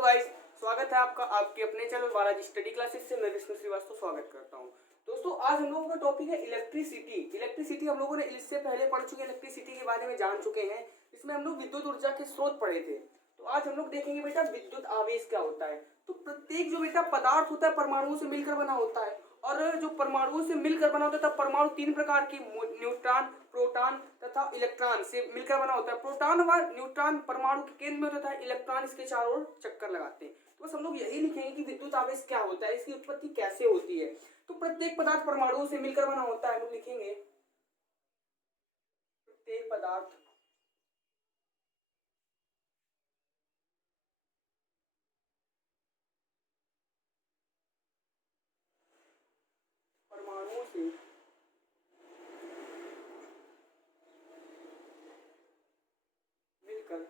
Hello guys, स्वागत है आपका आपके अपने चैनल बालाजी स्टडी क्लासेस से। मैं विष्णु श्रीवास्तव स्वागत करता हूं। दोस्तों, आज हम लोगों का टॉपिक है इलेक्ट्रिसिटी। हम लोगों ने इससे पहले पढ़ चुके हैं, इलेक्ट्रिसिटी के बारे में जान चुके हैं। इसमें हम लोग विद्युत ऊर्जा के स्रोत पढ़े थे। तो आज हम लोग देखेंगे बेटा विद्युत आवेश क्या होता है। तो प्रत्येक जो बेटा पदार्थ होता है परमाणुओं से मिलकर बना होता है, और जो परमाणुओं से मिलकर बना होता है, परमाणु तीन प्रकार की न्यूट्रॉन, प्रोटॉन तथा इलेक्ट्रॉन से मिलकर बना होता है। प्रोटॉन व न्यूट्रॉन परमाणु के केंद्र में होता है, इलेक्ट्रॉन इसके चारों ओर चक्कर लगाते हैं। तो बस हम लोग यही लिखेंगे कि विद्युत आवेश क्या होता है, इसकी उत्पत्ति कैसे होती है। तो प्रत्येक पदार्थ परमाणुओं से मिलकर बना होता है। हम लोग लिखेंगे प्रत्येक पदार्थ परमाणुओं से मिलकर,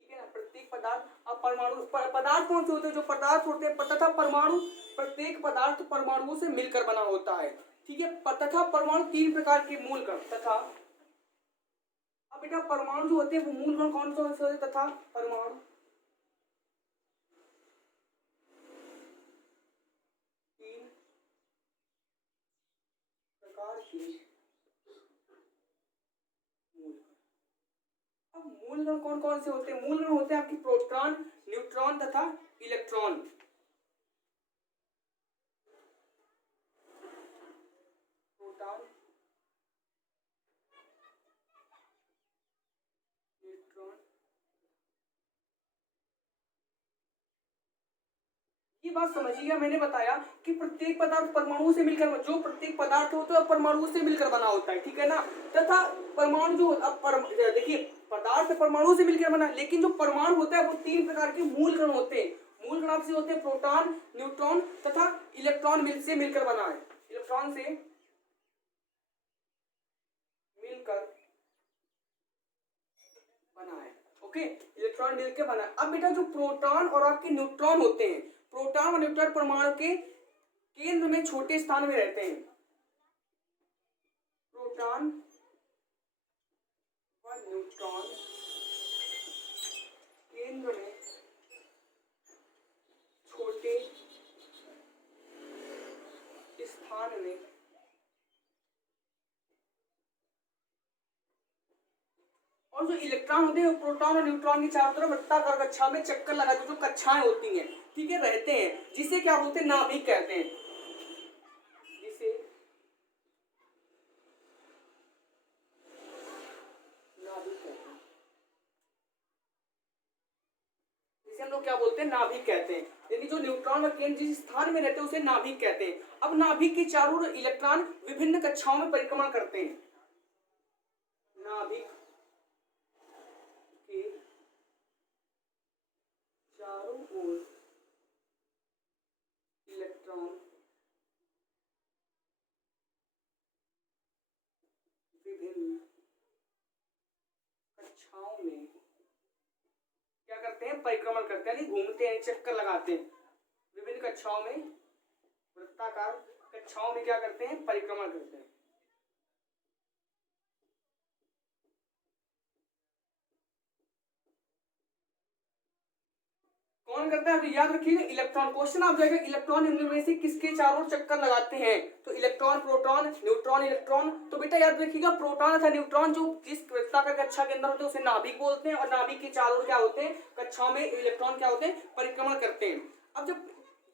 ठीक है ना, प्रत्येक पदार्थ। अब परमाणु पदार्थ कौन से होते हैं? जो पदार्थ होते हैं तथा परमाणु, प्रत्येक पदार्थ परमाणुओं से मिलकर बना होता है, ठीक है। तथा परमाणु तीन प्रकार के मूल कण तथा, अब बेटा परमाणु जो होते हैं वो मूल कण कौन कौन से होते हैं? तथा परमाणु तीन प्रकार के मूल कण। अब मूल कण कौन कौन से होते हैं? मूल कण होते हैं आपकी प्रोटॉन, न्यूट्रॉन तथा इलेक्ट्रॉन। Proton, neutron. ये बात समझिएगा, मैंने बताया कि प्रत्येक पदार्थ परमाणु से मिलकर, जो प्रत्येक पदार्थ होता है परमाणु से मिलकर बना होता है, ठीक है ना। तथा परमाणु जो देखिए पदार्थ परमाणु से मिलकर बना, लेकिन जो परमाणु होता है वो तीन प्रकार के मूल कण होते हैं। मूल कण आपसे होते हैं प्रोटॉन, न्यूट्रॉन तथा इलेक्ट्रॉन से मिलकर बना है। इलेक्ट्रॉन से मिलकर बना है, ओके। इलेक्ट्रॉन मिलकर बना है। अब बेटा जो प्रोटॉन और आपके न्यूट्रॉन होते हैं, प्रोटॉन और न्यूट्रॉन परमाणु के केंद्र में छोटे स्थान में रहते हैं। प्रोटॉन व न्यूट्रॉन केंद्र में छोटे स्थान में, और जो इलेक्ट्रॉन होते हैं वो प्रोटॉन और न्यूट्रॉन की चारों तरफ वृत्ताकार कक्षा में चक्कर लगाते, जो कक्षाएं होती हैं, ठीक है, रहते हैं, जिसे क्या बोलते हैं? नाभिक कहते हैं। जिसे नाभिक कहते हैं, जिसे हम लोग क्या बोलते हैं? नाभिक कहते हैं। यानी जो न्यूट्रॉन और केंद्र जिस स्थान में रहते हैं उसे नाभिक कहते हैं। अब नाभिक के चारों ओर इलेक्ट्रॉन विभिन्न कक्षाओं में परिक्रमण करते हैं। नाभिक के चारों ओर इलेक्ट्रॉन विभिन्न कक्षाओं में क्या करते हैं? परिक्रमण करते हैं, घूमते हैं, चक्कर लगाते हैं। विभिन्न कक्षाओं में, वृत्ताकार कक्षाओं में क्या करते हैं? परिक्रमण करते हैं। कौन करता है? तो याद रखिएगा इलेक्ट्रॉन। क्वेश्चन आ जाएगा इलेक्ट्रॉन इनमें में से किसके चारों चक्कर लगाते हैं? तो इलेक्ट्रॉन, प्रोटॉन, न्यूट्रॉन, इलेक्ट्रॉन। तो बेटा याद रखिएगा प्रोटॉन तथा न्यूट्रॉन जो जिस वृत्ताकार कक्षा के अंदर होते हैं उसे नाभिक बोलते हैं, और नाभिक के चारों क्या होते हैं? कक्षाओं में इलेक्ट्रॉन क्या होते हैं? परिक्रमण करते हैं। अब जब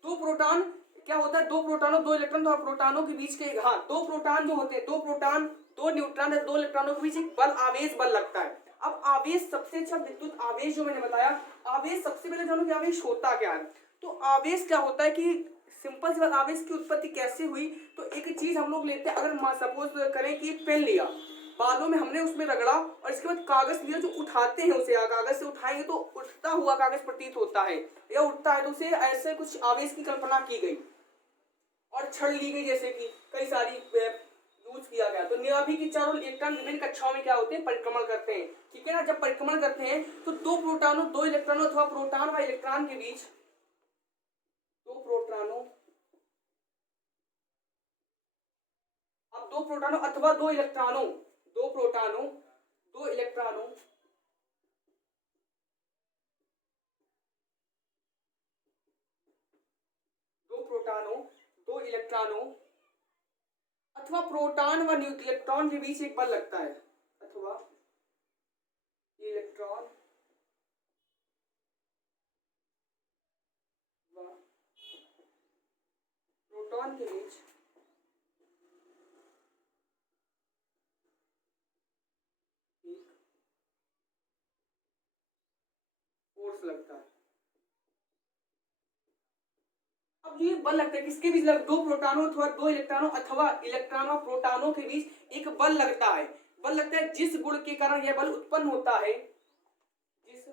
दो प्रोटॉन क्या होता है? दो प्रोटॉन दो इलेक्ट्रॉन, तो प्रोटॉनों के बीच के, हाँ, दो प्रोटॉन जो होते हैं, दो प्रोटॉन दो न्यूट्रॉन दो इलेक्ट्रॉनों के बीच एक बल, आवेश बल लगता है। अब आवेश सबसे अच्छा विद्युत आवेश जो मैंने बताया, आवेश सबसे पहले जानो कि आवेश होता क्या है। तो आवेश क्या होता है कि सिंपल सी बात, आवेश की उत्पत्ति कैसे हुई? तो एक चीज हम लोग लेते हैं, अगर सपोज करें कि एक पेन लिया, बालों में हमने उसमें रगड़ा, और इसके बाद कागज लिया, जो उठाते हैं उसे, कागज से उठाएंगे तो उठता हुआ कागज प्रतीत होता है या उठता है, तो उसे ऐसे कुछ आवेश की कल्पना की गई और छड़ ली गई, जैसे कि कई सारी यूज किया गया। तो नाभिक के चारों इलेक्ट्रॉन विभिन्न कक्षाओं में क्या होते हैं? परिक्रमण करते हैं, ठीक है ना। जब परिक्रमण करते हैं तो दो प्रोटॉनों दो इलेक्ट्रॉनों अथवा प्रोटॉन व इलेक्ट्रॉन के बीच, दो प्रोटॉनों, अब दो प्रोटॉनों अथवा दो इलेक्ट्रॉनों, दो प्रोटॉनों दो इलेक्ट्रॉनों इलेक्ट्रॉनों अथवा प्रोटॉन व इलेक्ट्रॉन के बीच एक बल लगता है, अथवा इलेक्ट्रॉन व प्रोटॉन के बीच एक फोर्स लगता है। अब जो ये बल लगता है किसके बीच दो प्रोटॉनों अथवा दो इलेक्ट्रॉनों अथवा इलेक्ट्रॉन और प्रोटॉनों के बीच एक बल लगता है। बल लगता है जिस गुण के कारण यह बल उत्पन्न होता है, जिस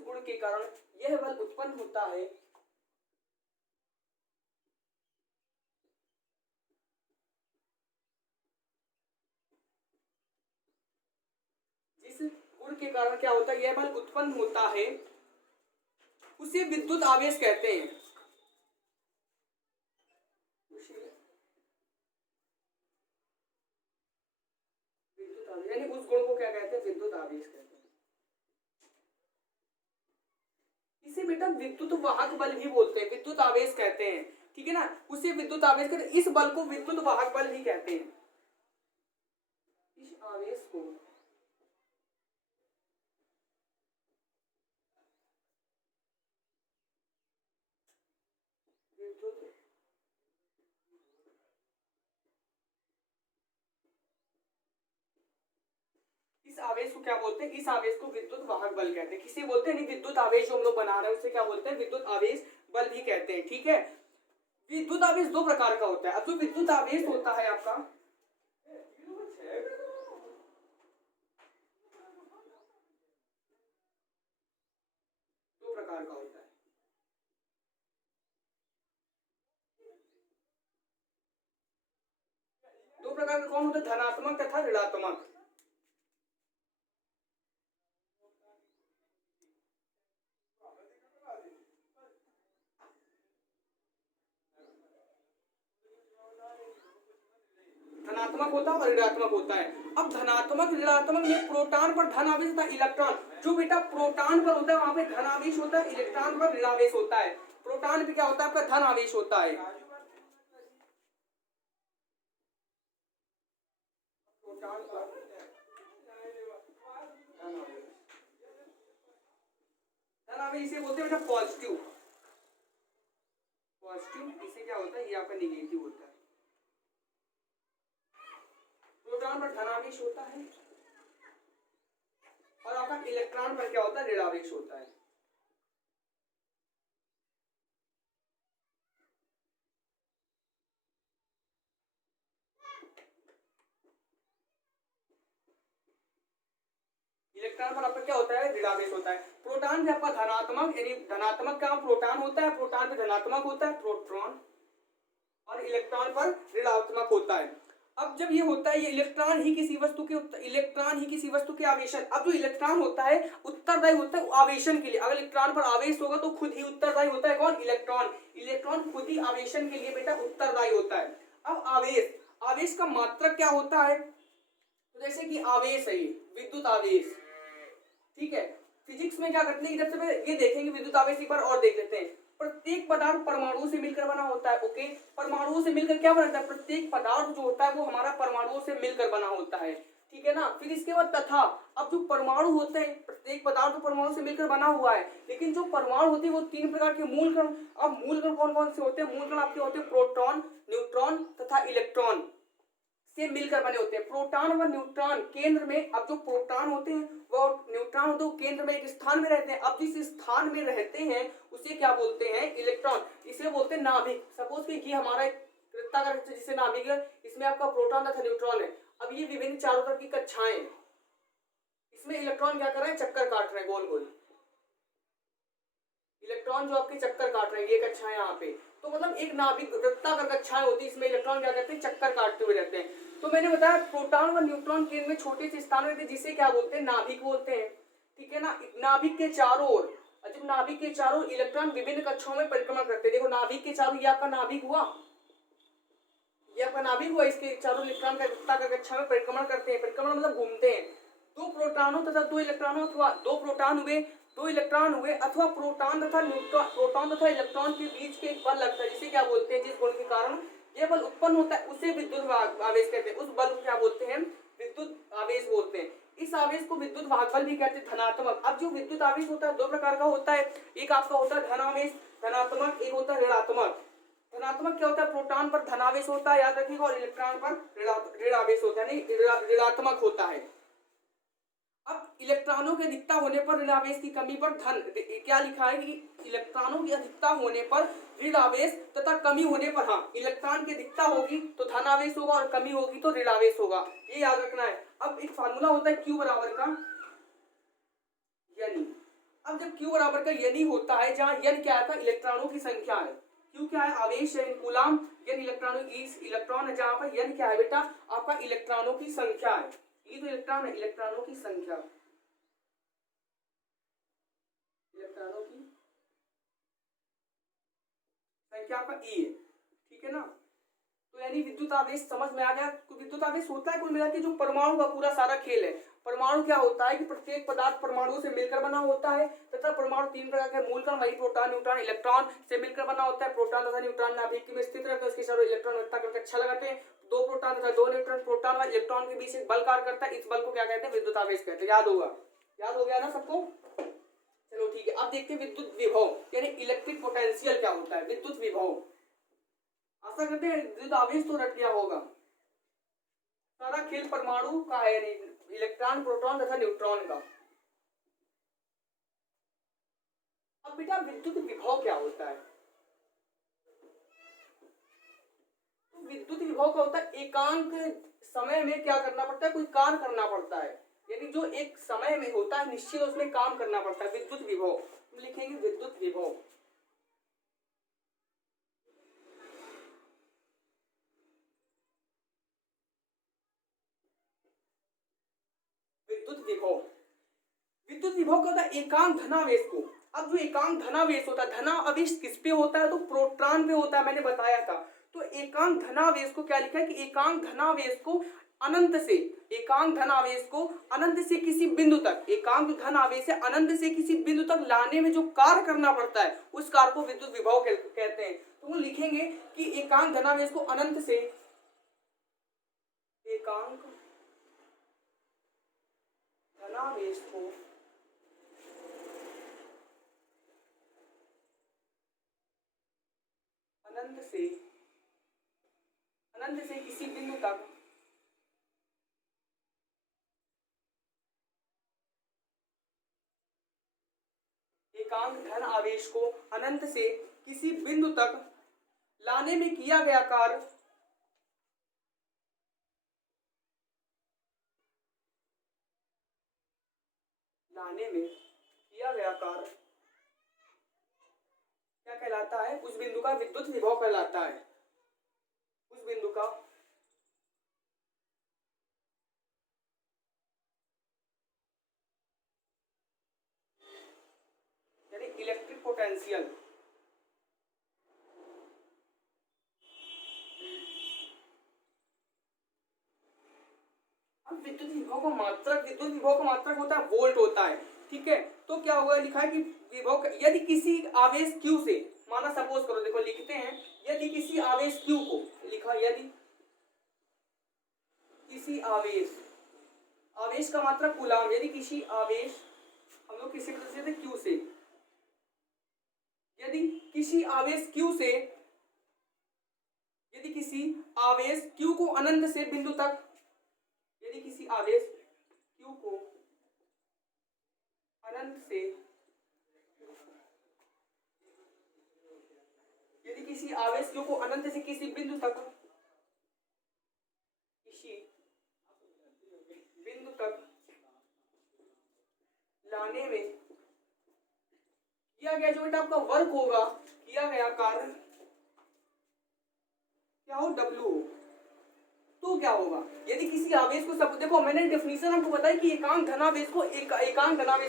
गुण के कारण यह बल उत्पन्न होता है जिस गुण के कारण क्या होता है, यह बल उत्पन्न होता है, उसे विद्युत आवेश कहते हैं। विद्युत आवेश यानी उस गुण को क्या कहते हैं, विद्युत आवेश कहते हैं। इसे बेटा विद्युत वाहक बल भी बोलते हैं, विद्युत आवेश कहते हैं, ठीक है ना। उसे विद्युत आवेश कहते हैं, इस बल को विद्युत वाहक बल भी कहते हैं। इस आवेश को विद्युत इस आवेश को क्या बोलते हैं, इस आवेश को विद्युत वाहक बल कहते हैं। किसे बोलते हैं, नहीं विद्युत आवेश जो हम लोग बना रहे हैं उसे क्या बोलते हैं, विद्युत आवेश बल भी कहते हैं, ठीक है। विद्युत आवेश दो प्रकार का होता है। अब जो विद्युत आवेश होता है आपका दो प्रकार का होता है। दो प्रकार का कौन होता है, धनात्मक तथा ऋणात्मक। धनात्मक होता है और ऋणात्मक होता है। अब धनात्मक ऋणात्मक में प्रोटॉन पर धन आवेश होता है, इलेक्ट्रॉन जो बेटा प्रोटॉन पर होता है वहां पे धन आवेश होता है, इलेक्ट्रॉन पर ऋणावेश होता है। प्रोटॉन पे क्या होता है, आपका धन आवेश होता है। प्रोटॉन पर धन आवेश इसे बोलते हैं बेटा पॉजिटिव। पॉजिटिव इसे क्या होता है, ये आपका निगेटिव होता है। प्रोटॉन पर धनावेश होता है और आपका इलेक्ट्रॉन पर क्या होता है, ऋणावेश होता है। इलेक्ट्रॉन पर आपका क्या होता है, ऋणावेश होता है। प्रोटॉन पे आपका धनात्मक यानी धनात्मक का प्रोटॉन होता है, प्रोटॉन पे धनात्मक होता है प्रोटॉन, और इलेक्ट्रॉन पर ऋणात्मक होता है। अब जब ये होता है, ये इलेक्ट्रॉन ही किसी वस्तु के आवेशन। अब जो इलेक्ट्रॉन होता है उत्तरदायी होता है आवेशन के लिए। अगर इलेक्ट्रॉन पर आवेश होगा तो खुद ही उत्तरदायी होता है कौन, इलेक्ट्रॉन। इलेक्ट्रॉन खुद ही आवेशन के लिए बेटा उत्तरदायी होता है। अब आवेश का मात्रक क्या होता है, तो जैसे कि आवेश है ये विद्युत आवेश, ठीक है। फिजिक्स में क्या करते हैं, सबसे पहले ये देखेंगे विद्युत आवेश एक बार और देख लेते हैं। प्रत्येक पदार्थ परमाणुओं से मिलकर बना होता है, ओके। परमाणुओं से मिलकर क्या बनता है, प्रत्येक पदार्थ जो होता है वो हमारा परमाणुओं से मिलकर बना होता है, ठीक है ना। फिर इसके बाद तथा, अब जो परमाणु होते हैं प्रत्येक पदार्थ परमाणु से मिलकर बना हुआ है, लेकिन जो परमाणु होते हैं वो तीन प्रकार के मूल कण। अब मूल कण कौन कौन से होते हैं, मूल कण आपके होते हैं प्रोटॉन, न्यूट्रॉन तथा इलेक्ट्रॉन से मिलकर बने होते हैं। प्रोटॉन व न्यूट्रॉन केंद्र में, अब जो प्रोटॉन होते हैं वो न्यूट्रॉन होते हैं केंद्र में एक स्थान में रहते हैं। अब जिस स्थान में रहते हैं उसे क्या बोलते हैं, इलेक्ट्रॉन। इसे बोलते हैं नाभिक। सपोज कि ये हमारा एक वृत्ताकार जिसे नाभिक है, इसमें आपका प्रोटॉन तथा न्यूट्रॉन है। अब ये विभिन्न चारों तरफ की कक्षाएं, इसमें इलेक्ट्रॉन क्या कर रहे हैं, चक्कर काट रहे हैं गोल गोल। इलेक्ट्रॉन जो आपके चक्कर काट रहे हैं, ये कक्षाएं यहाँ पे, तो मतलब एक नाभिक वृत्ताकार कक्षाएं होती है, इसमें इलेक्ट्रॉन क्या करते हैं, चक्कर काटते हुए रहते हैं। तो मैंने बताया प्रोटॉन व न्यूट्रॉन केंद्र में छोटे से स्थान रहते हैं जिसे क्या बोलते हैं, नाभिक बोलते हैं, ठीक है ना। नाभिक के चारों ओर, जब नाभिक के चारों इलेक्ट्रॉन विभिन्न कक्षाओं में परिक्रमण करते हैं। देखो नाभिक के चारों, ये आपका नाभिक हुआ, ये आपका नाभिक हुआ, इसके चारों इलेक्ट्रॉन का वृत्ताकार कक्षा में परिक्रमण करते हैं। परिक्रमण मतलब घूमते हैं। दो प्रोटॉनों तथा दो इलेक्ट्रॉनों अथवा दो इलेक्ट्रॉन हुए अथवा प्रोटॉन तथा इलेक्ट्रॉन के बीच के एक बल लगता है, जिसे क्या बोलते हैं, जिस गुण के कारण ये बल उत्पन्न होता है उसे विद्युत आवेश कहते हैं। उस बल को क्या बोलते हैं, विद्युत आवेश बोलते हैं। इस आवेश को विद्युत वाहक बल भी कहते हैं, धनात्मक। अब जो विद्युत आवेश होता है दो प्रकार का होता है, एक आपका होता है धनावेश धनात्मक, एक होता है ऋणात्मक। धनात्मक क्या होता है, प्रोटॉन पर धनावेश होता है, याद रखिएगा, और इलेक्ट्रॉन पर ऋणावेश होता है, नहीं ऋणात्मक होता है। अब इलेक्ट्रॉनों के अधिकता होने पर ऋण आवेश की कमी पर धन, क्या लिखा है कि इलेक्ट्रॉनों की अधिकता होने पर ऋण आवेश तथा कमी होने पर, हाँ, इलेक्ट्रॉन की अधिकता होगी तो धन आवेश होगा और कमी होगी तो ऋण आवेश होगा, ये याद रखना है। अब एक फार्मूला होता है Q बराबर का यानी, अब जब Q बराबर का यानी होता है, जहां n क्या था, इलेक्ट्रॉनों की संख्या है, Q क्या है, आवेश है कूलाम, n इलेक्ट्रॉन है, जहां पर n क्या है बेटा, आपका इलेक्ट्रॉनों की संख्या है, ये तो इलेक्ट्रॉन है, इलेक्ट्रॉनों की संख्या, इलेक्ट्रॉनों की संख्या आपका E है, ठीक है ना। तो यानी विद्युत आवेश समझ में आ गया। विद्युत आवेश होता है कुल मिला के जो परमाणु का पूरा सारा खेल है। परमाणु क्या होता है कि प्रत्येक पदार्थ परमाणुओं से मिलकर बना होता है तथा परमाणु तीन प्रकार के मूलकण, वही प्रोटॉन, न्यूट्रॉन, इलेक्ट्रॉन से मिलकर बना होता है। प्रोटॉन तथा न्यूट्रॉन नाभिक में स्थित रहते हैं, उसके चारों इलेक्ट्रॉन इकट्ठा करके अच्छा लगाते हैं। दो प्रोटॉन तथा दो न्यूट्रॉन, प्रोटॉन व इलेक्ट्रॉन के बीच एक बल कार्य करता है, इस बल को क्या कहते हैं, विद्युत आवेश कहते हैं। याद होगा, याद हो गया ना सबको, चलो ठीक है। अब देखते हैं विद्युत विभव यानी इलेक्ट्रिक पोटेंशियल क्या होता है, विद्युत विभव। आशा करते हैं विद्युत आवेश तो रट गया होगा। सारा खेल परमाणु का है, नहीं इलेक्ट्रॉन, प्रोटॉन तथा न्यूट्रॉन का। अब बेटा विद्युत विभव क्या होता है, तो विद्युत विभव क्या होता है, एकांक समय में क्या करना पड़ता है, कोई कार्य करना पड़ता है, यानी जो एक समय में होता है निश्चित उसमें काम करना पड़ता है, विद्युत विभव। लिखेंगे विद्युत विभव। विद्युत विभव, विद्युत विभव का होता है एकांक धनावेश को। अब जो एकांक धनावेश होता है, धनावेश किस पे होता है, तो प्रोटॉन पे होता है, मैंने बताया था। तो एकांक धनावेश को क्या लिखा है कि एकांक धनावेश को अनंत से, एकांक धनावेश को अनंत से किसी बिंदु तक, एकांक धनावेश से अनंत से किसी बिंदु तक लाने में जो कार्य करना पड़ता है उस कार्य को विद्युत विभव कहते हैं। तो वो लिखेंगे कि एकांक धनावेश को अनंत से, एकांक धनावेश को अनंत से किसी बिंदु तक एकांक धन आवेश को अनंत से किसी बिंदु तक लाने में किया गया कार्य क्या कहलाता है, उस बिंदु का विद्युत विभव कहलाता है। उस बिंदु का यानी इलेक्ट्रिक पोटेंशियल। अब विद्युत विभव का मात्रक होता है वोल्ट होता है, ठीक है। तो क्या होगा, लिखा है कि विभव यदि किसी आवेश Q से, माना सपोज करो, देखो लिखते हैं, यदि किसी आवेश Q को लिखा, यदि किसी आवेश का मात्रक कूलाम, यदि किसी आवेश, हम लोग किसी तरह से Q से, यदि किसी आवेश Q से, यदि किसी आवेश Q को अनंत से बिंदु तक, यदि किसी आवेश Q को अनंत से, यदि किसी आवेश Q को अनंत से किसी बिंदु तक, किसी बिंदु तक लाने में किया गया जो बेटा आपका वर्क होगा, किया गया कार्य क्या हो, W हो, तो क्या होगा, यदि किसी आवेश को सब, देखो मैंने डेफिनेशन आपको बताया कि एकांक धनावेश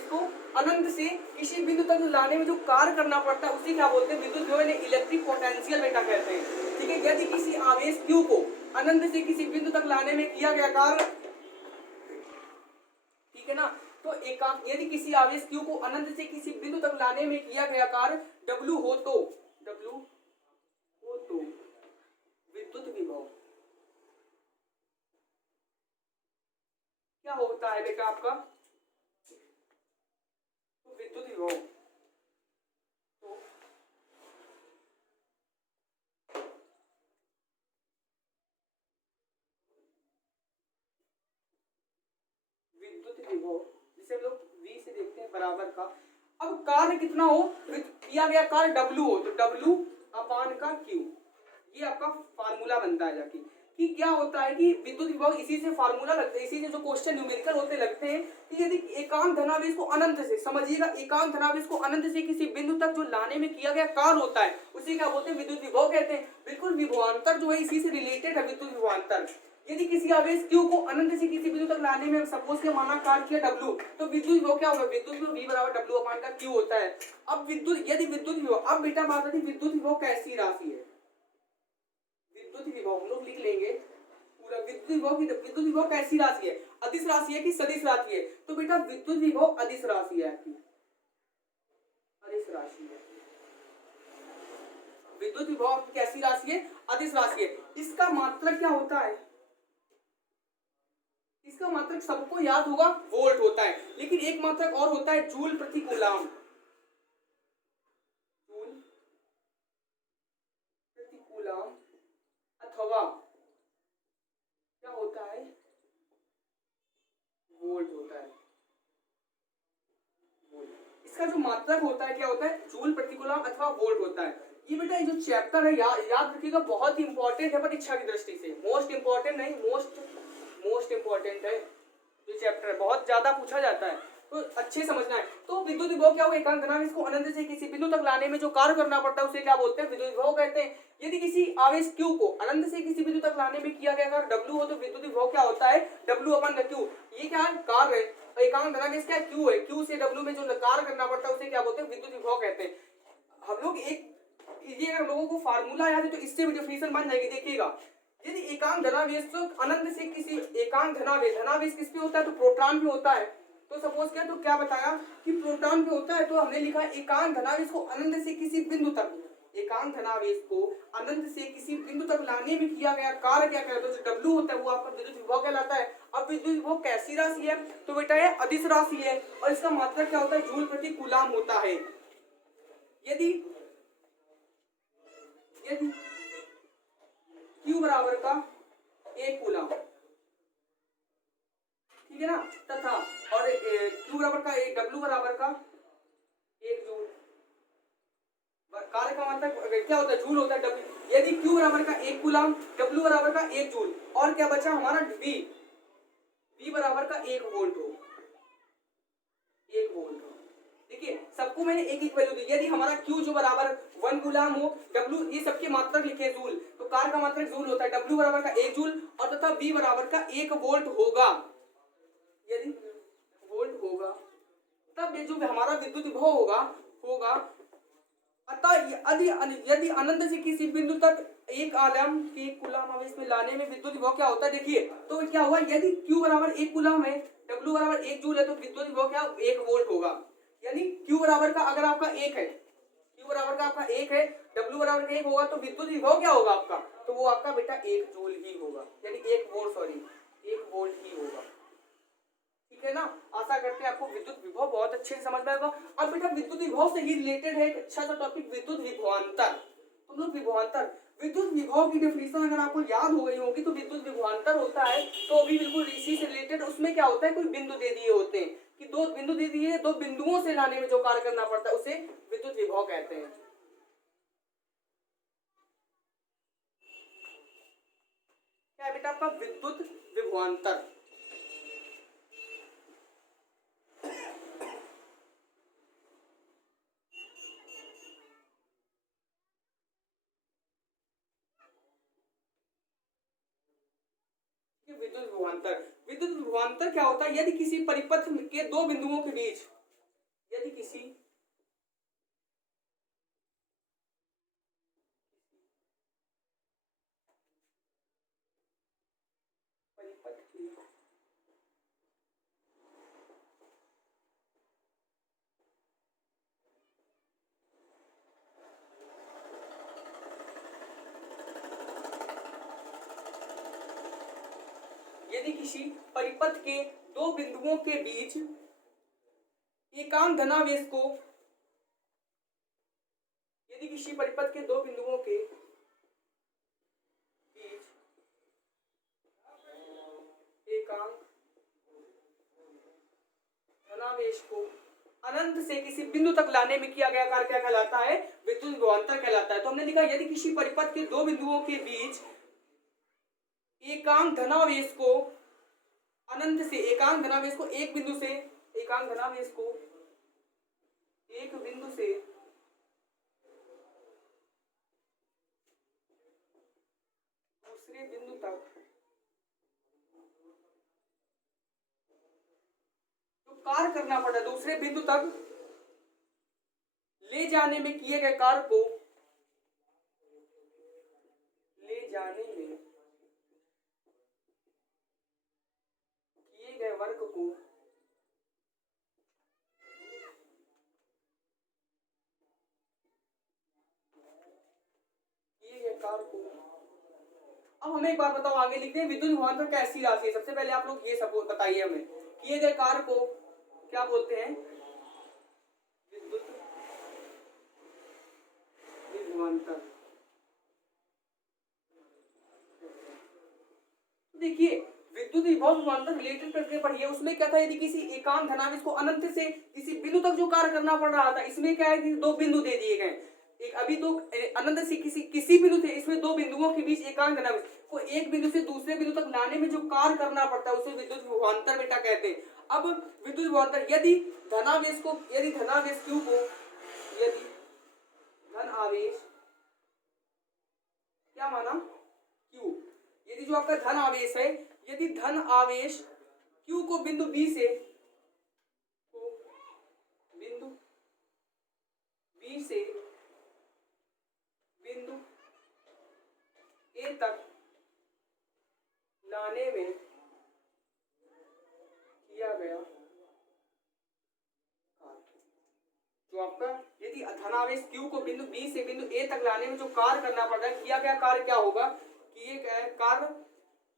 को अनंत से किसी बिंदु तक लाने में जो कार्य करना पड़ता है उसी क्या बोलते हैं, विद्युत विभव, इलेक्ट्रिक पोटेंशियल बेटा कहते हैं, ठीक है। यदि किसी आवेश Q को अनंत से किसी बिंदु तक लाने में किया गया कार्य, ठीक है ना। तो एकांक यदि किसी आवेश q को अनंत से किसी बिंदु तक लाने में किया गया कार्य w हो तो विद्युत विभव क्या होता है बेटा आपका, तो विद्युत विभव तो विद्युत विभव जिसे हम लोग v से देखते हैं बराबर का, अब कार्य कितना हो, किया गया कार्य w हो तो w अपान का q, ये आपका फार्मूला बनता है जाके कि क्या होता है कि विद्युत विभव इसी से फार्मूला लगता है, इसी से जो क्वेश्चन न्यूमेरिकल होते लगते हैं कि यदि एकांक धनावेश को अनंत से, समझिएगा एकांक धनावेश को अनंत से किसी बिंदु तक जो लाने में किया गया कार्य होता है उसी क्या बोलते हैं, विद्युत विभव कहते हैं। बिल्कुल विभवांतर जो है इसी से रिलेटेड है विद्युत विभवांतर। यदि किसी आवेश q को अनंत से किसी बिंदु तक लाने में सपोज के माना कार्य किया w, तो विद्युत विभव क्या होगा, विद्युत विभव v बराबर w अपान का q होता है। अब यदि विद्युत विभव, अब बेटा बात आती है विद्युत विभव कैसी राशि है, विद्युत विभव हम लोग लिख लेंगे पूरा, विद्युत विभव कैसी राशि है, अदिश राशि है कि सदिश राशि है, तो बेटा विद्युत विभव अदिश राशि है आपकी, अदिश राशि है। विद्युत विभव कैसी राशि है, अदिश राशि है। इसका मात्रक क्या होता है, इसका मात्रक सबको याद होगा वोल्ट होता है, लेकिन एक मात्रक और होता है जूल प्रति कूलाम, जूल प्रति कूलाम अथवा क्या होता है, वोल्ट होता है। इसका जो मात्रक होता है क्या होता है, जूल प्रति कूलाम अथवा वोल्ट होता है। ये बेटा ये जो चैप्टर है याद रखिएगा, बहुत ही इंपॉर्टेंट है परीक्षा की दृष्टि से, मोस्ट इंपॉर्टेंट नहीं, मोस्ट इंपॉर्टेंट है जो चैप्टर है, बहुत ज्यादा पूछा जाता है तो अच्छे समझना है। तो विद्युत विभव क्या होगा, एकांक धनावेश को अनंत से किसी बिंदु तक लाने में जो कार्य करना पड़ता है उसे क्या बोलते हैं, विद्युत विभव कहते हैं। यदि किसी आवेश q को अनंत से किसी बिंदु तक लाने में किया गया कार्य w हो तो विद्युत विभव क्या होता है, w अपन का q। ये क्या है, कार्य है, एकांक धनावेश क्या है, q है, q से w में जो कार्य करना पड़ता है उसे क्या बोलते हैं, विद्युत विभव कहते हैं। हम लोग एक ये अगर लोगों को फार्मूला याद है तो इससे भी डेफिनेशन बन जाएगी, देखिएगा यदि एकांक धनावेश तो अनंत से किसी, एकांक धनावेश किस पे होता है, तो प्रोटॉन पे होता है। तो सपोज क्या, तो क्या बताया कि प्रोटॉन पे होता है, तो हमने लिखा एकांक धनावेश को अनंत से किसी बिंदु तक, एकांक धनावेश को अनंत से किसी बिंदु तक लाने में किया गया कार्य क्या कहलाता है, जो W होता है वो आपका विद्युत विभव कहलाता है। अब विद्युत विभव कैसी राशि है, तो बेटा ये अदिश राशि है और इसका मात्रक क्या होता है, जूल प्रति कूलाम होता है। यदि Q बराबर का 1 कूलाम, ठीक है ना, तथा और Q बराबर का W बराबर का 1 जूल, कार्य का मात्रक क्या होता है, जूल होता है। W यदि Q बराबर का 1 कूलाम, W बराबर का 1 जूल, और क्या बचा हमारा V बराबर का 1 वोल्ट हो, 1 वोल्ट हो। देखिए सबको मैंने एक एक वैल्यू दी, यदि हमारा Q जो बराबर 1 कूलाम हो, W ये सबके मात्रक लिखे जूल, तो कार्य का मात्रक जूल होता है, W बराबर का 1 जूल और तथा V बराबर का 1 वोल्ट होगा। यदि वोल्ट होगा तब ये जो हमारा विद्युत विभव होगा अतः यदि अनंत से किसी बिंदु तक एक आलम के कूलाम आवेश में लाने में विद्युत विभव क्या होता है, देखिए तो क्या हुआ, यदि Q बराबर 1 कूलाम है, W बराबर 1 जूल है, तो विद्युत विभव क्या 1 वोल्ट होगा। यानी Q बराबर का अगर आपका 1 है, Q बराबर का आपका 1 है, W बराबर का 1 होगा, तो विद्युत विभव क्या होगा आपका, तो वो आपका बेटा 1 जूल ही होगा, यानी 1 वोल्ट ही होगा। ठीक है ना, आशा करते हैं आपको विद्युत विभव बहुत अच्छे से समझ में आएगा। अब बेटा विद्युत विभव से ही रिलेटेड है एक अच्छा सा टॉपिक, विद्युत विभवांतर। तो विद्युत विभव की डेफिनेशन अगर आपको याद हो गई होगी, तो विद्युत विभवांतर होता है, तो अभी बिल्कुल इसी से रिलेटेड, उसमें क्या होता है, कोई बिंदु दे दिए होते हैं कि 2 बिंदु दे दिए, 2 बिंदुओं से लाने में जो कार्य करना पड़ता है उसे विद्युत विभव कहते हैं। क्या है बेटा आपका विद्युत विभवांतर। विद्युत विभवांतर क्या होता है, यदि किसी परिपथ के 2 बिंदुओं के बीच, यदि किसी परिपथ के यदि किसी परिपथ के दो बिंदुओं के बीच एकांक धनावेश को, यदि किसी परिपथ के दो बिंदुओं के बीच एकांक धनावेश को अनंत से किसी बिंदु तक लाने में किया गया कार्य क्या कहलाता है? विद्युत विभवांतर कहलाता है। तो हमने लिखा यदि किसी परिपथ के दो बिंदुओं के बीच एकांक धनावेश को अनंत से, एकांक धनावेश को एक बिंदु से, एकांक धनावेश को एक बिंदु से दूसरे बिंदु तक जो कार्य करना पड़ा, दूसरे बिंदु तक ले जाने में किए गए कार्य को, ले जाने में किए गए वर्क को कार्य को। अब हमें एक बात बताओ, आगे लिखते हैं विद्युत विभवांतर कैसी राशि है। सबसे पहले आप लोग ये सब बताइए हमें, किए गए कार्य को क्या बोलते हैं? विद्युत विभवांतर। देखिए विद्युत विभव विभवांतर रिलेटेड करके पढ़िए, उसमें क्या था, यदि किसी एकांक धनावेश को अनंत से किसी बिंदु तक जो कार्य करना पड़ रहा था, इसमें क्या है कि दो बिंदु दे दिए गए, एक अभी तो अनंत से किसी बिंदु थे, इसमें दो बिंदुओं के बीच एकांक धनावेश को एक बिंदु से दूसरे बिंदु तक लाने में जो कार्य करना पड़ता है उसे विद्युत विभवांतर बेटा कहते हैं। अब विद्युत विभवांतर यदि धनावेश को, यदि धनावेश Q को, यदि धन आवेश क्या माना Q, यदि जो आपका धन आवेश है, यदि धन आवेश Q को बिंदु B से, बिंदु B से बिंदु A तक लाने में किया गया जो आपका, यदि धनावेश Q को बिंदु B से बिंदु A तक लाने में जो कार्य करना पड़ रहा है, किया गया कार्य क्या होगा? किए गए कार्य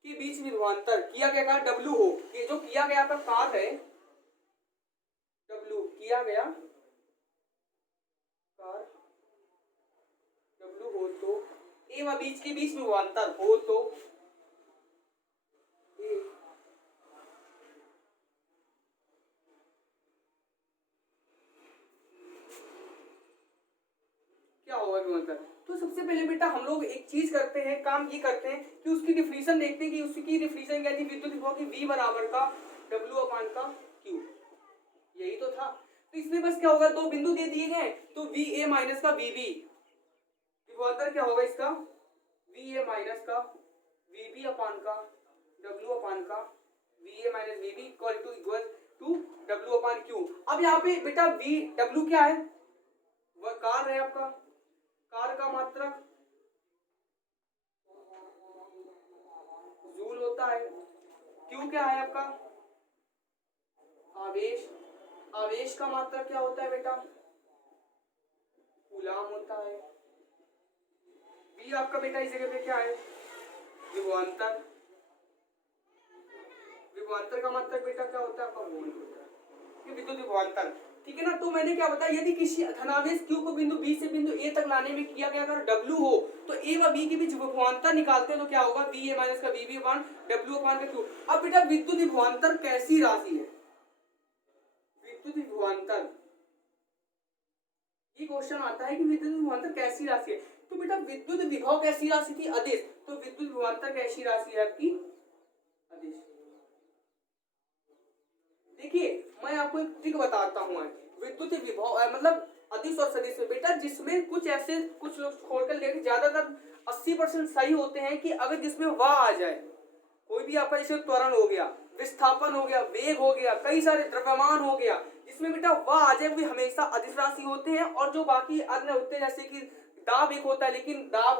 के बीच विभवांतर, किया गया कार्य W हो, ये जो किया गया आपका कार्य है W, किया गया कार्य W हो तो A व बीच के बीच विभवांतर हो तो क्या होगा विभवांतर? तो सबसे पहले बेटा हम लोग एक चीज करते हैं, काम ये करते हैं कि उसकी डिफिनेशन देखते हैं कि उसकी डिफिनेशन क्या थी, विद्युत विभव की V बराबर का W अपान का Q, यही तो था। तो इसमें बस क्या होगा, दो बिंदु दे दिए गए तो VA माइनस का VB, विभवांतर क्या होगा इसका, VA माइनस का VB अपान का W अपान का VA minus VB equal to W upon Q। अब यहाँ पे बेटा W क्या है, वह कार्य है आपका, कार्य का मात्रक जूल होता है। Q क्या है आपका, आवेश, आवेश का मात्रक क्या होता है बेटा, कूलाम होता है। B आपका बेटा इस जगह पे क्या है, विभवांतर, विभवांतर का मात्रक बेटा क्या होता है आपका, मोल होता है, ये विद्युत विभवांतर, ठीक है ना। तो मैंने क्या बताया, यदि किसी धनावेश Q को बिंदु B से बिंदु A तक लाने में किया गया अगर W हो तो A व B के बीच विभवांतर निकालते हैं तो क्या होगा, VA माइनस का VB अपान W अपान का Q। अब बेटा विद्युत विभवांतर कैसी राशि है, विद्युत विभवांतर, ये क्वेश्चन आता है कि विद्युत विभवांतर कैसी राशि है। तो बेटा विद्युत विभव कैसी राशि थी, अदिश, तो विद्युत विभवांतर कैसी राशि है आपकी, अदिश। देखिए मैं आपको एक ट्रिक बताता हूँ, विद्युत विभव मतलब अदिश और सदिश में बेटा, जिसमें कुछ ऐसे कुछ लोग खोलकर लेके ज्यादातर 80% सही होते हैं कि अगर जिसमें वाह आ जाए, कोई भी आपका जैसे त्वरण हो गया, विस्थापन हो गया, वेग हो गया, कई सारे द्रव्यमान हो गया, जिसमें बेटा वाह आ जाए वो हमेशा अदिश राशि होते हैं। और जो बाकी अन्य होते हैं जैसे कि दाब एक होता है, लेकिन दाब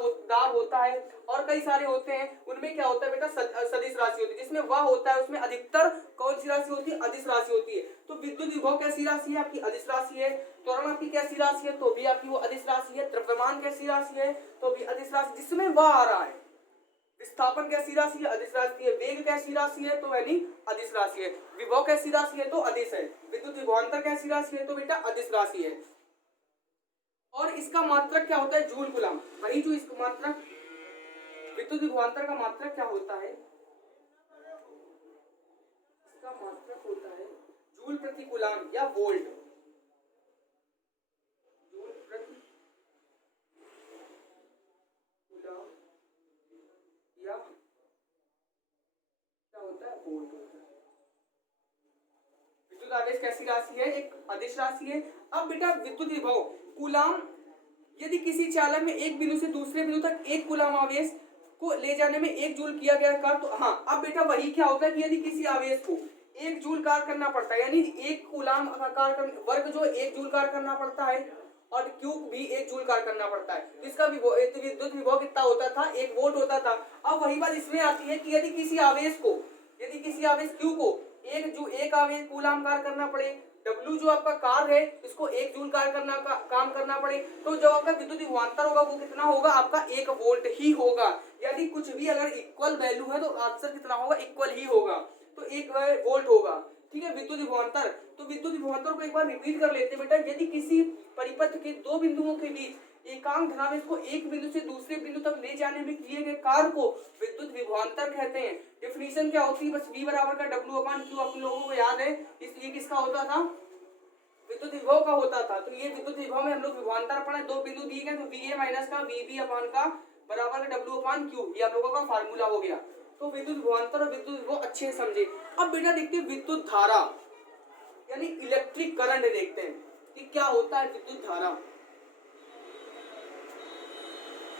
होता है और कई सारे होते हैं, उनमें क्या होता है बेटा सदिश राशि होती है। जिसमें वह होता है उसमें अधिकतर कौन सी राशि होती है, अदिश राशि होती है। तो विद्युत विभव कैसी राशि है आपकी, अदिश राशि है। त्वरण आपकी कैसी राशि है, तो भी आपकी वो अदिश राशि है। द्रव्यमान कैसी राशि है, तो भी अदिश राशि, जिसमें वह आ रहा है, विस्थापन कैसी राशि है? अदिश राशि है। वेग कैसी राशि है? तो यानी अदिश राशि है। विभव कैसी राशि है? तो अदिश है। विद्युत विभवांतर कैसी राशि है? तो बेटा अदिश राशि है। और इसका मात्रक क्या होता है? Joule coulomb. वही जो इसका मात्रक विद्युत विभवांतर का मात्रक क्या होता है? इसका मात्रक होता है जूल प्रति कूलम या वोल्ट। जूल प्रति कूलम या क्या होता है? वोल्ट होता है। विद्युत आवेश कैसी राशि है? एक अदिश राशि है। अब बेटा विद्युत विभव कूलम, यदि किसी चालक में एक बिंदु से दूसरे बिंदु तक एक कूलम आवेश को ले जाने में 1 जूल किया गया कार्य, तो हाँ अब बेटा वही क्या होता है कि यदि किसी आवेश को 1 जूल कार्य करना पड़ता है, यानी एक कूलम कार्य वर्ग जो 1 जूल कार्य करना पड़ता है और क्यूब भी 1 जूल कार्य करना पड़ता है, इसका विद्युत विभव कितना होता था? 1 वोल्ट होता था। अब वही बात इसमें आती है कि यदि किसी आवेश क्यू को एक आवेश कूलम कार्य करना पड़े, W जो आपका कार्य है इसको 1 जूल कार्य करना काम करना पड़े, तो जो आपका विद्युत विभवांतर होगा वो कितना होगा? आपका 1 वोल्ट ही होगा। यदि कुछ भी अगर इक्वल वैल्यू है तो आंसर कितना होगा? इक्वल ही होगा, तो 1 वोल्ट होगा। ठीक है, विद्युत विभवांतर। तो विद्युत विभवांतर को एक बार रिपीट कर लेते हैं बेटा। यदि किसी परिपथ के दो बिंदुओं के बीच एकांक धनावेश को एक बिंदु से दूसरे बिंदु तक ले जाने में किए गए कार्य को विद्युत विभवांतर कहते हैं। डेफिनेशन क्या होती है? बस V बराबर का W/Q आप लोगों को याद है। ये किसका होता था? विद्युत विभव का होता था। तो ये विद्युत विभव में हम लोग विभवांतर पढ़े, दो बिंदु दिए गए तो VA माइनस का VB का बराबर का W/Q, ये आप लोगों का फार्मूला हो गया। तो विद्युत विभवांतर और विद्युत विभव अच्छे से समझे। अब बेटा देखते हैं विद्युत धारा यानी इलेक्ट्रिक करंट, देखते हैं कि क्या होता है विद्युत धारा।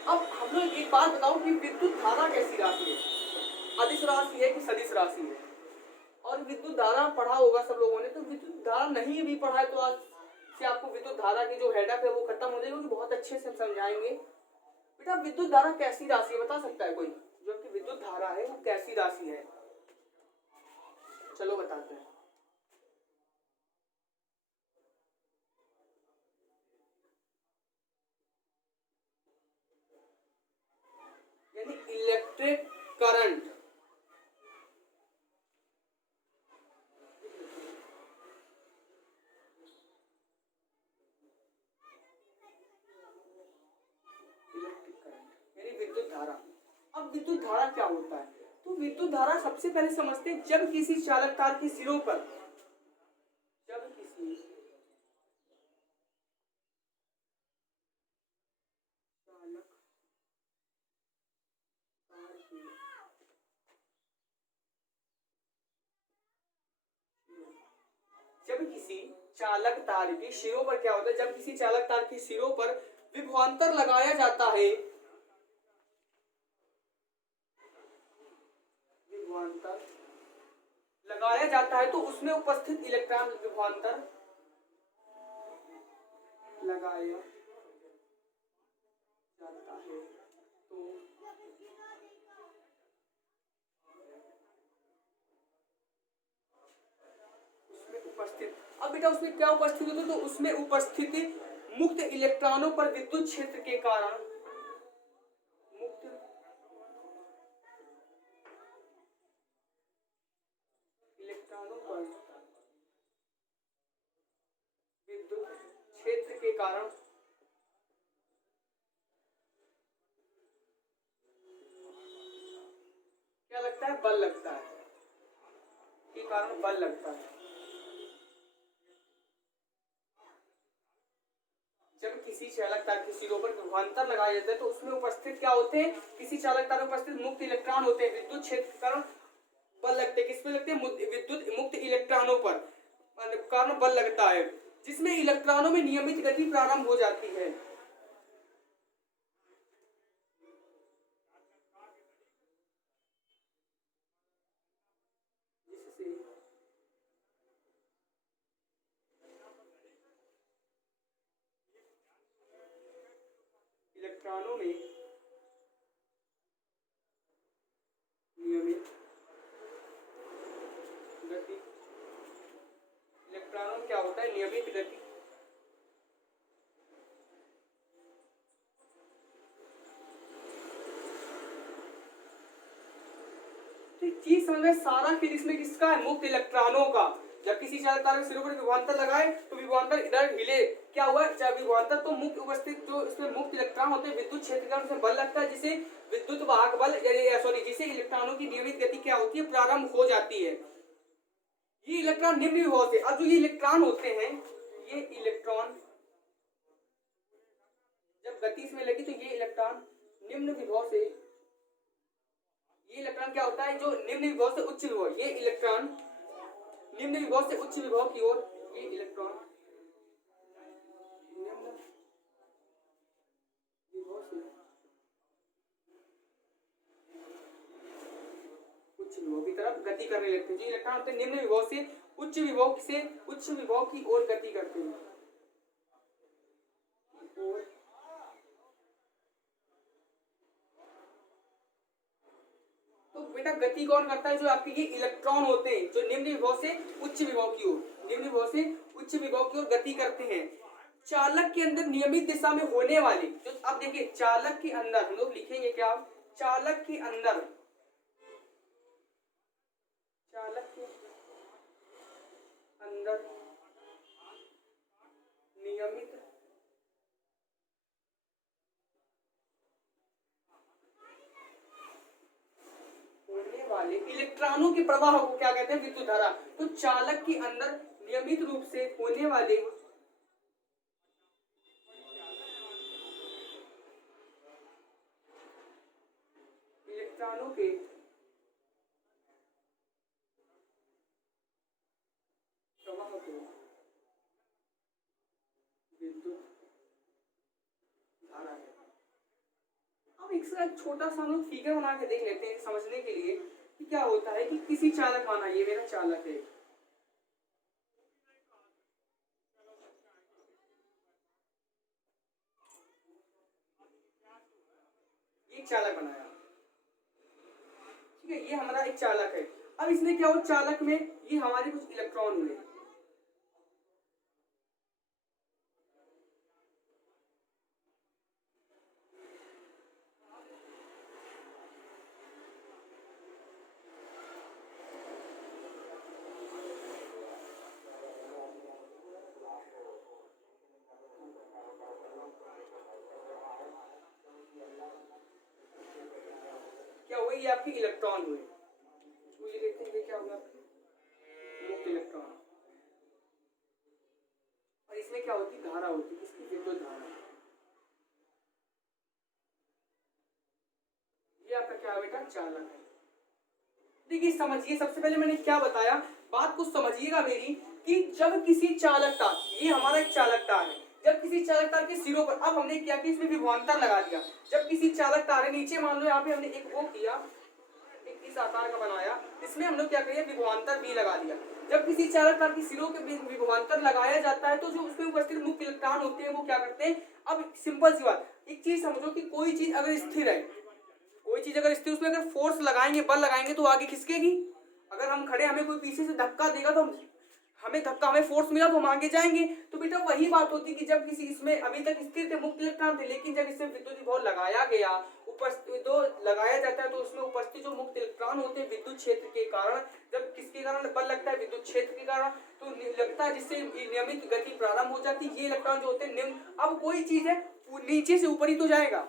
अब हम लोग एक बात बताओ कि विद्युत धारा कैसी राशि है? अदिश राशि है कि सदिश राशि है? और विद्युत धारा पढ़ा होगा सब लोगों ने, तो विद्युत धारा नहीं भी पढ़ा है तो आज से आपको विद्युत धारा की जो हेडअप है वो खत्म हो जाएगी, बहुत अच्छे से समझाएंगे। बेटा विद्युत धारा कैसी राशि है बता सकता है कोई? जो कि विद्युत धारा है वो कैसी राशि है? चलो बताते हैं। यानी इलेक्ट्रिक करंट। यानी विद्युत धारा। अब विद्युत धारा क्या होता है? तो विद्युत धारा सबसे पहले समझते हैं, जब किसी चालक तार के सिरों पर चालक तार की सिरों पर क्या होता है? जब किसी चालक तार की सिरों पर विभवांतर लगाया जाता है, विभवांतर लगाया जाता है तो उसमें उपस्थित इलेक्ट्रॉन विभवांतर लगाया जाता है तो उसमें उपस्थित, अब बेटा उसमें क्या उपस्थित होता है? तो उसमें उपस्थित मुक्त इलेक्ट्रॉनों पर विद्युत क्षेत्र के कारण मुक्त इलेक्ट्रॉनों पर विद्युत क्षेत्र के कारण क्या लगता है? बल लगता है, के कारण बल लगता है। जब किसी चालक तार की सिरों पर विभवांतर लगाया जाता है तो उसमें उपस्थित क्या होते हैं? किसी चालक तार में उपस्थित मुक्त इलेक्ट्रॉन होते हैं, विद्युत क्षेत्र के कारण बल लगते हैं। किस पे लगते हैं? विद्युत मुक्त इलेक्ट्रॉनों पर कारण बल लगता है, जिसमें इलेक्ट्रॉनों में नियमित गति प्रारंभ हो जाती है। जिससे इलेक्ट्रॉनों में नियमित गति, इलेक्ट्रॉनों में क्या होता है? नियमित गति तो चीज समझ में, सारा खेल इसमें किसका है? मुक्त इलेक्ट्रॉनों का। जब किसी चालक तार में सिरों पर विभवांतर लगाए तो विभवांतर इधर हिले, क्या हुआ? चाहे विभवांतर तो मुक्त उपस्थित जो इसमें मुक्त इलेक्ट्रॉन होते हैं, विद्युत क्षेत्र का उसमें बल लगता है, जिसे विद्युत वाहक बल सॉरी जिसे इलेक्ट्रॉनों की नियमित गति क्या होती है? प्रारंभ हो जाती है। ये इलेक्ट्रॉन निम्न विभव से, अब जो ये इलेक्ट्रॉन होते हैं, ये इलेक्ट्रॉन जब गति इसमें लगी तो ये इलेक्ट्रॉन निम्न विभव से, ये इलेक्ट्रॉन क्या होता है? जो निम्न विभव से उच्च विभव, ये इलेक्ट्रॉन निम्न विभव से उच्च विभव की ओर, ये इलेक्ट्रॉन निम्न विभव से उच्च विभव की तरफ गति करने लगते हैं। जो इलेक्ट्रॉन होते हैं निम्न विभव से उच्च विभव की ओर गति करते हैं। तो बेटा गति कौन करता है? जो आपके ये इलेक्ट्रॉन होते हैं, जो निम्न विभव से उच्च विभव की ओर, निम्न विभव से उच्च विभव की ओर गति करते हैं। चालक के अंदर नियमित दिशा में होने वाली, जो अब देखिए चालक के अंदर, हम लोग लिखेंगे क्या? चालक के अंदर, चालक के अंदर नियमित होने वाले इलेक्ट्रॉनों के प्रवाह को क्या कहते हैं? विद्युत धारा। तो चालक के अंदर नियमित रूप से होने वाले इलेक्ट्रॉनों के प्रवाह को विद्युत धारा है। अब एक छोटा सा हम लोग फिगर बना के देख लेते हैं समझने के लिए कि क्या होता है कि किसी चालक, माना ये मेरा चालक है, ये चालक बनाया, ठीक है, ये हमारा एक चालक है। अब इसमें क्या हो? चालक में ये हमारे कुछ इलेक्ट्रॉन हुए, क्या हुए? ये आपके इलेक्ट्रॉन हुए। तो ये देखते हैं क्या होगा? मुक्त इलेक्ट्रॉन। और इसमें क्या होती? धारा होती है, किसकी? विद्युत धारा। ये आपका क्या बेटा? चालक है। देखिए समझिए, सबसे पहले मैंने क्या बताया, बात को समझिएगा मेरी, कि जब किसी चालक तार, ये हमारा एक चालक तार है, जब किसी चालक तार के सिरों पर, अब हमने क्या किया? इसमें विभवांतर लगा दिया। जब किसी चालक तार है, नीचे मान लो यहाँ पे हमने एक वो किया, एक इस आकार का बनाया, इसमें हम लोग क्या करिए? विभवांतर भी लगा दिया। जब किसी चालक तार के सिरों के विभवांतर लगाया जाता है तो जो उसमें उपस्थित मुख्य इलेक्ट्रॉन होते हैं वो क्या करते हैं? अब सिंपल सी बात, एक चीज समझो कि कोई चीज अगर स्थिर है, कोई चीज अगर स्थिर, उसमें अगर फोर्स लगाएंगे, बल लगाएंगे तो आगे खिसकेगी। अगर हम खड़े, हमें कोई पीछे से धक्का देगा तो हमें फोर्स मिला तो हम आगे जाएंगे। तो बेटा वही बात होती है कि जब किसी, इसमें अभी तक स्थिर थे, मुक्त इलेक्ट्रॉन थे, लेकिन जब इसमें विद्युत विभव लगाया गया, उपस्थित तो लगाया जाता है, तो उसमें उपस्थित जो मुक्त इलेक्ट्रॉन होते हैं विद्युत क्षेत्र के कारण, जब किसके कारण बल लगता है? विद्युत क्षेत्र के कारण, तो लगता है, जिससे नियमित गति प्रारंभ हो जाती है। ये इलेक्ट्रॉन जो होते हैं निम्न, अब कोई चीज है वो नीचे से ऊपर ही तो जाएगा,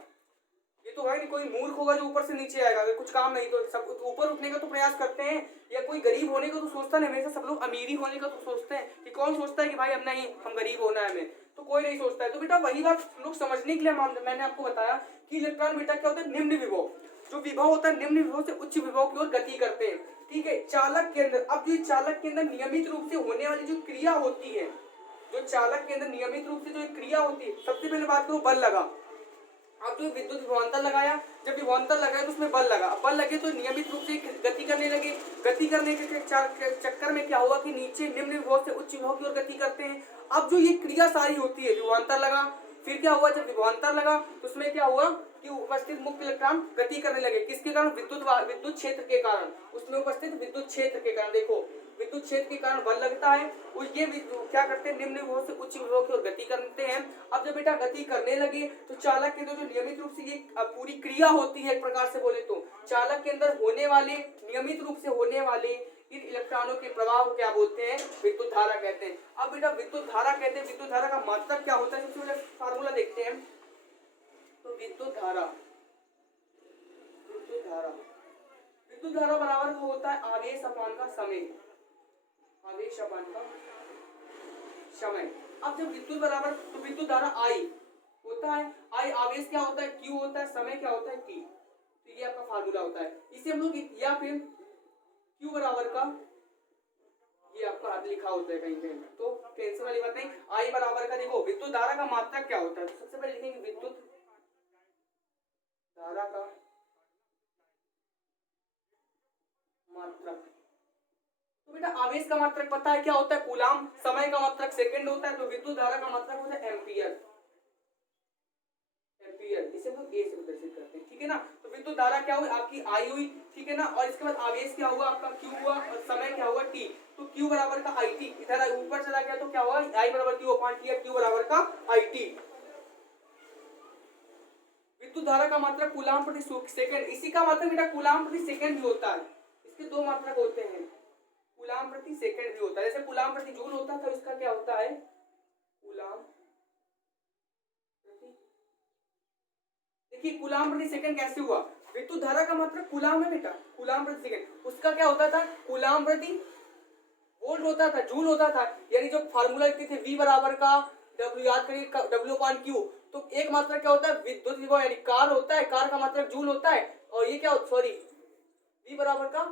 ये तो है नहीं, कोई मूर्ख होगा जो ऊपर से नीचे आएगा, अगर कुछ काम नहीं तो सब ऊपर उठने का तो प्रयास करते हैं, या कोई गरीब होने का तो सोचता नहीं, हमेशा सब लोग अमीरी होने का तो सोचते हैं, कि कौन सोचता है कि भाई हम नहीं, हम गरीब होना है हमें, तो कोई नहीं सोचता है। तो बेटा वही बात लोग समझने के लिए मैंने आपको बताया कि इलेक्ट्रॉन बेटा क्या होता है? निम्न विभव, जो विभव होता है निम्न विभव से उच्च विभव की ओर गति करते हैं, ठीक है। चालक के अंदर, अब जो चालक के अंदर नियमित रूप से होने वाली जो क्रिया होती है, जो चालक के अंदर नियमित रूप से जो क्रिया होती है, सबसे पहले बात करो बल लगा। अब जो विद्युत विभवांतर लगाया, जब विभवांतर लगाया तो उसमें बल लगा, अब बल लगे तो नियमित रूप से गति करने लगे। गति करने के चक्कर में क्या हुआ कि नीचे निम्न विभव से उच्च विभव की ओर गति करते हैं। अब जो ये क्रिया सारी होती है, विभवांतर लगा, फिर क्या हुआ? जब विभवांतर लगा तो उसमें क्या हुआ कि उपस्थित मुक्त इलेक्ट्रॉन गति करने लगे, किसके कारण? विद्युत क्षेत्र के कारण, उसमें उपस्थित विद्युत क्षेत्र के कारण। देखो विद्युत क्षेत्र के कारण बल लगता है और ये क्या करते हैं, निम्न विभव से उच्च विभव की ओर गति करते हैं। अब जब बेटा गति करने लगे तो चालक के अंदर जो नियमित रूप से ये पूरी क्रिया होती है, एक प्रकार से बोले तो चालक के अंदर होने वाले नियमित रूप से होने वाले इन इलेक्ट्रॉनों के प्रवाह को क्या बोलते हैं, विद्युत धारा कहते हैं। अब बेटा विद्युत धारा कहते हैं, विद्युत धारा का मतलब क्या होता है, सबसे पहले फार्मूला देखते हैं। तो विद्युत धारा बराबर होता है आवेश अपान का समय, आवेश अपान का समय। अब जब विद्युत बराबर, तो विद्युत धारा आई होता है, आई आवेश क्या होता है, क्यू होता है, समय क्या होता है, टी। तो ये आपका फार्मूला होता है। इसे हम लोग, या फिर क्यू बराबर का, ये आपका हाथ लिखा होता है कहीं कहीं, तो टेंशन वाली बात नहीं। आई बराबर का, देखो विद्युत धारा का मात्रक क्या होता है, तो सबसे पहले लिखेंगे विद्युत धारा का मात्रक। तो बेटा आवेश का मात्रक पता है क्या होता है, कूलाम। समय का मात्रक सेकंड होता है, तो विद्युत धारा का मात्रक होता है एम्पियर। इसे हम लोग ए से प्रदर्शित करते हैं, ठीक है ना। तो विद्युत धारा क्या हुई, आपकी आई हुई, ठीक है ना। और इसके बाद आवेश क्या हुआ, आपका क्यू हुआ, और समय क्या हुआ, टी। तो क्यू बराबर का आई टी, इधर ऊपर चला गया तो क्या हुआ, आई बराबर क्यू अपॉन टी, क्यू बराबर का आई टी। विद्युत धारा का मात्रक कूलाम प्रति सेकंड, इसी का मात्रक बेटा कूलाम प्रति सेकंड भी होता है। इसके दो मात्रक होते हैं, कूलाम प्रति सेकंड भी होता है। जैसे कूलाम प्रति जूल होता था, इसका क्या होता है, कूलाम प्रति, देखिए कूलाम प्रति सेकंड कैसे हुआ, विद्युत धारा का मात्रक कूलाम है बेटा, कूलाम प्रति सेकंड। उसका क्या होता था, कूलाम प्रति वोल्ट होता था, जूल होता था। यानी जो फार्मूला लिखते थे V बराबर का W, याद करिए W अपॉन Q, तो एक मात्रक क्या होता है, विद्युत विभव यानी कार होता है, कार का मात्रक जूल होता है। और ये क्या, सॉरी, V बराबर का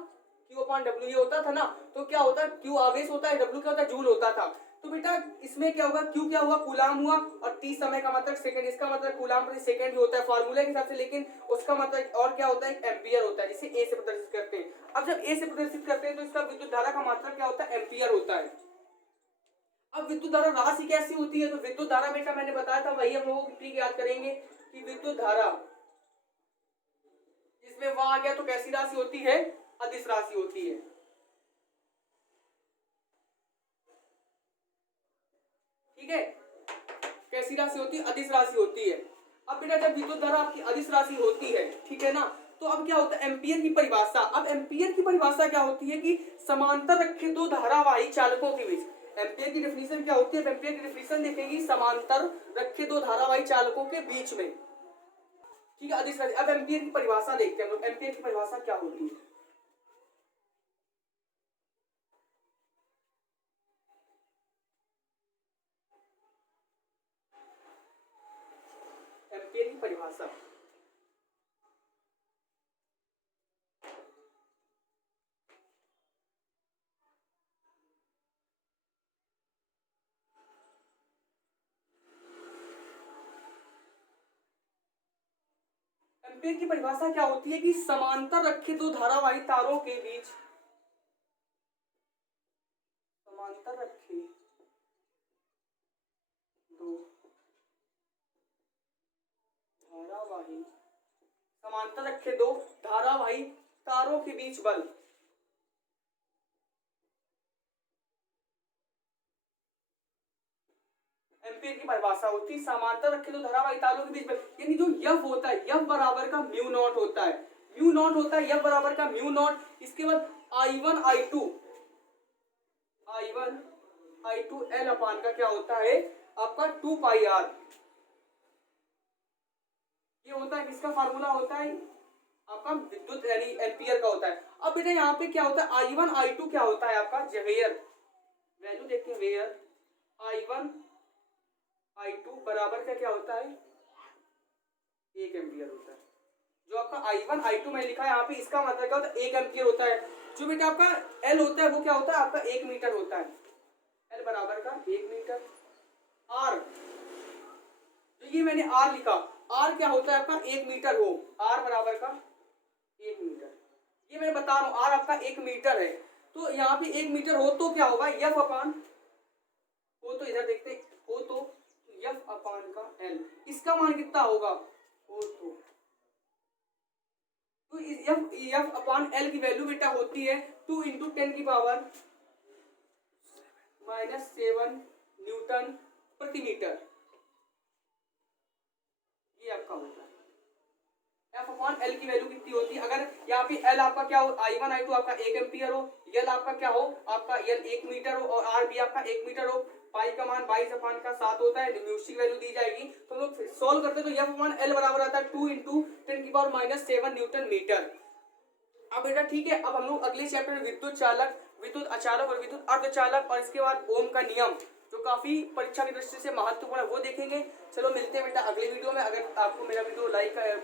Q अपॉन W ये होता था ना, तो क्या होता है, Q आवेश होता है, W क्या होता है, जूल होता था। तो बेटा इसमें क्या होगा, Q क्या हुआ, कूलाम हुआ, और T समय का मात्रक सेकंड, इसका मतलब कूलाम प्रति सेकंड भी होता है फार्मूले के हिसाब से, लेकिन उसका मतलब और क्या होता है, एम्पियर होता है, जिसे ए से प्रदर्शित करते हैं। अब जब ए से प्रदर्शित करते हैं तो इसका विद्युत धारा का मात्रक क्या होता है, एम्पियर होता है। अब विद्युत धारा राशि कैसी होती है, तो विद्युत धारा बेटा मैंने बताया था, वही हम लोगों को ठीक याद करेंगे कि विद्युत धारा, इसमें वहां आ गया तो कैसी राशि होती है, अदिश राशि होती है, ठीक है। कैसी राशि होती है, अदिश राशि होती है। अब बेटा जब विद्युत धारा आपकी अदिश राशि होती है, ठीक है ना, तो अब क्या होता है, एम्पियर की परिभाषा। अब एम्पियर की परिभाषा क्या होती है कि समांतर रखे दो धारावाही चालकों के बीच, एम्पियर की डेफिनेशन क्या होती है, एम्पियर की डेफिनेशन देखेंगे समांतर रखे दो धारावाही चालकों के बीच में, ठीक है, अदिश राशि। अब एम्पियर की परिभाषा देखते हैं हम लोग, एम्पियर की परिभाषा क्या होती है। एम्पियर की परिभाषा, एम्पियर की परिभाषा क्या होती है कि समांतर रखे दो धारावाही तारों के बीच, समांतर रखे दो धारावाही, समांतर रखे दो धारावाही तारों के बीच बल, एम्पियर की परिभाषा होती है समांतर रखे दो धारावाही तारों के बीच बल। यानी जो F होता है, F बराबर का म्यू नॉट होता है, म्यू नॉट होता है, F बराबर का म्यू नॉट। इसके बाद I1 I2 L अपान का क्या होता है, आपका 2 पाई R, ये होता है, किसका फार्मूला होता है, आपका विद्युत यानी एम्पियर का होता है। अब बेटा यहाँ पे क्या होता है, I1 I2 क्या होता है आपका, वेयर वैल्यू देखते हैं, वेयर I1 I2 बराबर का क्या होता है, 1 एम्पियर होता है। जो आपका I1 I2 में लिखा है यहाँ पे, इसका मतलब क्या होता है, 1 एम्पियर होता है। जो बेटा आपका L होता है वो क्या होता है, आपका 1 मीटर होता है, L बराबर का 1 मीटर। R, तो ये मैंने R लिखा, R क्या होता है आपका, 1 मीटर हो, R बराबर का 1 मीटर, ये मैं बता रहा हूँ, R आपका 1 मीटर है। तो यहाँ पे 1 मीटर हो तो क्या होगा, F अपान, हो तो इधर देखते, हो तो F अपान का L, इसका मान कितना होगा, हो तो F अपान L की वैल्यू बेटा होती है 2 × 10⁻⁻⁴ -7 न्यूटन प्रति मीटर, ये आपका होता है। F अपॉन L की वैल्यू कितनी होती है? अगर यहाँ पे L आपका क्या हो, I1 I2 आपका 1 एम्पियर हो, L आपका क्या हो, आपका L 1 मीटर हो और R भी आपका 1 मीटर हो, पाई का मान 22/7 होता है, न्यूमेरिक वैल्यू दी जाएगी। तो हम लोग सॉल्व करते हैं तो F अपॉन L बराबर आता है 2 × 10⁻⁻7 न्यूटन मीटर। अब बेटा ठीक है, अब हम लोग अगले चैप्टर में विद्युत चालक, विद्युत अचालक और विद्युत अर्धचालक और इसके बाद ओम का नियम जो काफी परीक्षा की दृष्टि से महत्वपूर्ण है वो देखेंगे। चलो मिलते हैं बेटा अगले वीडियो में। अगर आपको मेरा वीडियो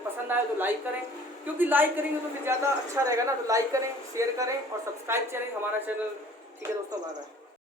पसंद आया तो लाइक करें, क्योंकि लाइक करेंगे तो फिर ज़्यादा अच्छा रहेगा ना, तो लाइक करें, शेयर करें और सब्सक्राइब करें हमारा चैनल। ठीक है दोस्तों, बाय बाय।